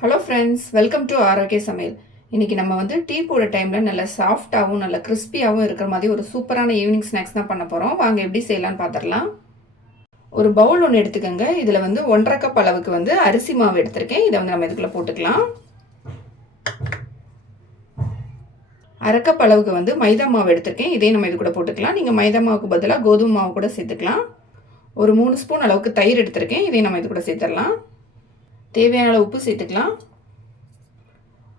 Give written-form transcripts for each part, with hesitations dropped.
Hello friends, welcome to ஆரோக்கிய சமையல். இன்றைக்கி நம்ம வந்து டீ போட டைமில் நல்ல சாஃப்டாகவும் நல்ல கிறிஸ்பியாகவும் இருக்கிற மாதிரி ஒரு சூப்பரான ஈவினிங் ஸ்நாக்ஸ் தான் பண்ண போகிறோம். வாங்க எப்படி செய்யலான்னு பார்த்துடலாம். ஒரு பவுல் ஒன்று எடுத்துக்கோங்க. இதில் வந்து 1.5 கப் அளவுக்கு வந்து அரிசி மாவு எடுத்திருக்கேன். இதை வந்து நம்ம இதுக்குள்ளே போட்டுக்கலாம். 1/2 கப் அளவுக்கு வந்து மைதா மாவு எடுத்திருக்கேன். இதையும் நம்ம இது கூட போட்டுக்கலாம். நீங்கள் மைதா மாவுக்கு பதிலாக கோதுமை மாவு கூட சேர்த்துக்கலாம். ஒரு 3 ஸ்பூன் அளவுக்கு தயிர் எடுத்திருக்கேன். இதையும் நம்ம இது கூட சேர்த்துடலாம். தேவையான அளவு உப்பு சேர்த்துக்கலாம்.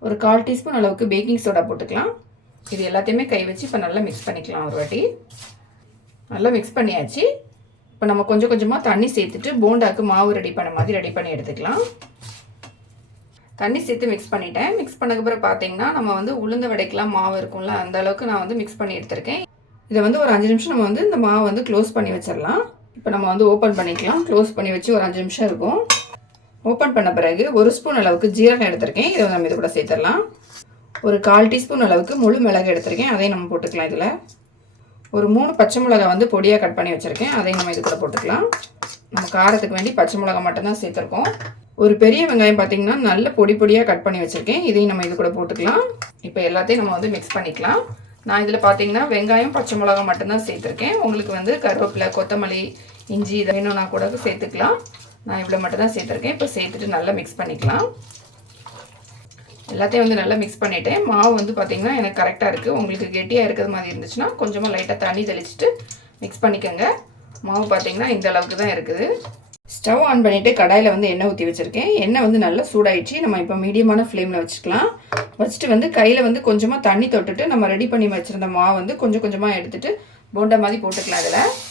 ஒரு 1/4 டீஸ்பூன் அளவுக்கு பேக்கிங் சோடா போட்டுக்கலாம். இது எல்லாத்தையுமே கை வச்சு இப்போ நல்லா மிக்ஸ் பண்ணிக்கலாம். ஒரு வாட்டி நல்லா மிக்ஸ் பண்ணியாச்சு. இப்போ நம்ம கொஞ்சம் கொஞ்சமாக தண்ணி சேர்த்துட்டு போண்டாக்கு மாவு ரெடி பண்ணி எடுத்துக்கலாம். தண்ணி சேர்த்து மிக்ஸ் பண்ணிட்டேன். மிக்ஸ் பண்ணதுக்கப்புறம் பார்த்தீங்கன்னா நம்ம வந்து உளுந்த வடைக்கெலாம் மாவு இருக்கும்ல, அந்த அளவுக்கு நான் வந்து மிக்ஸ் பண்ணி எடுத்திருக்கேன். இதை வந்து ஒரு 5 நிமிஷம் நம்ம வந்து இந்த மாவை வந்து க்ளோஸ் பண்ணி வச்சிடலாம். இப்போ நம்ம வந்து ஓப்பன் பண்ணிக்கலாம். க்ளோஸ் பண்ணி வச்சு ஒரு 5 நிமிஷம் இருக்கும். ஓப்பன் பண்ண பிறகு 1 ஸ்பூன் அளவுக்கு ஜீரகம் எடுத்திருக்கேன். இதை நம்ம இது கூட சேர்த்துடலாம். ஒரு 1/4 டீஸ்பூன் அளவுக்கு முழு மிளகு எடுத்திருக்கேன். அதையும் நம்ம போட்டுக்கலாம். இதில் ஒரு 3 பச்சை மிளகாய் வந்து பொடியாக கட் பண்ணி வச்சுருக்கேன். அதையும் நம்ம இது கூட போட்டுக்கலாம். நம்ம காரத்துக்கு வேண்டி பச்சை மிளகாய் மட்டும்தான் சேர்த்துருக்கோம். ஒரு பெரிய வெங்காயம் பார்த்திங்கன்னா நல்ல பொடியாக கட் பண்ணி வச்சுருக்கேன். இதையும் நம்ம இது கூட போட்டுக்கலாம். இப்போ எல்லாத்தையும் நம்ம வந்து மிக்ஸ் பண்ணிக்கலாம். நான் இதில் பார்த்தீங்கன்னா வெங்காயம் பச்சை மிளகாய் மட்டும்தான் சேர்த்துருக்கேன். உங்களுக்கு வந்து கருவேப்பிலை, கொத்தமல்லி, இஞ்சி இதை வேணும்னா கூட சேர்த்துக்கலாம். நான் இவ்வளோ மட்டும் தான் சேர்த்துருக்கேன். இப்போ சேர்த்துட்டு நல்லா மிக்ஸ் பண்ணிக்கலாம். எல்லாத்தையும் வந்து நல்லா மிக்ஸ் பண்ணிவிட்டேன். மாவு வந்து பார்த்திங்கன்னா எனக்கு கரெக்டாக இருக்குது. உங்களுக்கு கெட்டியாக இருக்கிறது மாதிரி இருந்துச்சுன்னா கொஞ்சமாக லைட்டாக தண்ணி தெளிச்சுட்டு மிக்ஸ் பண்ணிக்கோங்க. மாவு பார்த்திங்கன்னா இந்த அளவுக்கு தான் இருக்குது. ஸ்டவ் ஆன் பண்ணிவிட்டு கடாயில் வந்து எண்ணெய் ஊற்றி வச்சுருக்கேன். எண்ணெய் வந்து நல்லா சூடாயிடுச்சு. நம்ம இப்போ மீடியமான ஃப்ளேமில் வச்சுக்கலாம். வச்சுட்டு வந்து கையில் வந்து கொஞ்சமாக தண்ணி தொட்டுட்டு நம்ம ரெடி பண்ணி வச்சுருந்த மாவு வந்து கொஞ்சம் கொஞ்சமாக எடுத்துகிட்டு போண்டா மாதிரி போட்டுக்கலாம். அதில்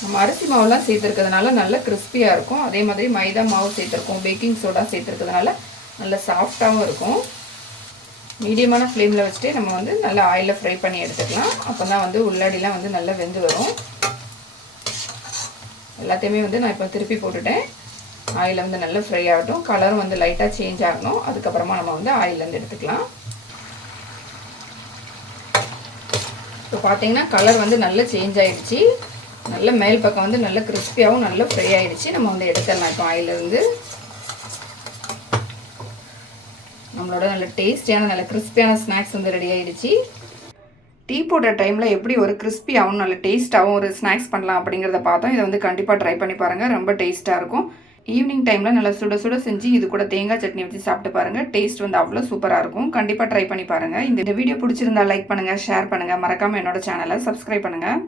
நம்ம அரிசி மாவுலாம் சேர்த்துருக்கிறதுனால நல்ல கிறிஸ்பியாக இருக்கும். அதே மாதிரி மைதா மாவு சேர்த்துருக்கோம், பேக்கிங் சோடா சேர்த்துருக்கிறதுனால நல்ல சாஃப்டாகவும் இருக்கும். மீடியமான ஃப்ளேமில் வச்சுட்டு நம்ம வந்து நல்லா ஆயிலில் ஃப்ரை பண்ணி எடுத்துக்கலாம். அப்போ தான் வந்து உள்ளாடிலாம் வந்து நல்லா வெந்து வரும். எல்லாத்தையுமே வந்து நான் இப்போ திருப்பி போட்டுட்டேன். ஆயிலில் வந்து நல்லா ஃப்ரை ஆகட்டும். கலரும் வந்து லைட்டாக சேஞ்ச் ஆகணும். அதுக்கப்புறமா நம்ம வந்து ஆயிலேருந்து எடுத்துக்கலாம். இப்போ பார்த்தீங்கன்னா கலர் வந்து நல்லா சேஞ்ச் ஆகிடுச்சு. நல்ல மேல் பக்கம் வந்து நல்ல கிறிஸ்பியாகவும் நல்லா ஃப்ரை ஆகிடுச்சு. நம்ம வந்து எடுத்துடலாம். இப்போ ஆயிலிருந்து நம்மளோட நல்ல டேஸ்டியான நல்ல கிறிஸ்பியான ஸ்நாக்ஸ் வந்து ரெடி ஆகிடுச்சு. டீ போடுற டைமில் எப்படி ஒரு கிறிஸ்பியாகவும் நல்ல டேஸ்ட்டாகவும் ஒரு ஸ்நாக்ஸ் பண்ணலாம் அப்படிங்கிறத பார்த்தோம். இதை வந்து கண்டிப்பாக ட்ரை பண்ணி பாருங்கள். ரொம்ப டேஸ்ட்டாக இருக்கும். ஈவினிங் டைமில் நல்லா சுட சுட செஞ்சு இது கூட தேங்காய் சட்னி வச்சு சாப்பிட்டு பாருங்கள். டேஸ்ட் வந்து அவ்வளோ சூப்பராக இருக்கும். கண்டிப்பாக ட்ரை பண்ணி பாருங்கள். இந்த வீடியோ பிடிச்சிருந்தா லைக் பண்ணுங்கள், ஷேர் பண்ணுங்கள். மறக்காமல் என்னோட சேனலை சப்ஸ்கிரைப் பண்ணுங்கள்.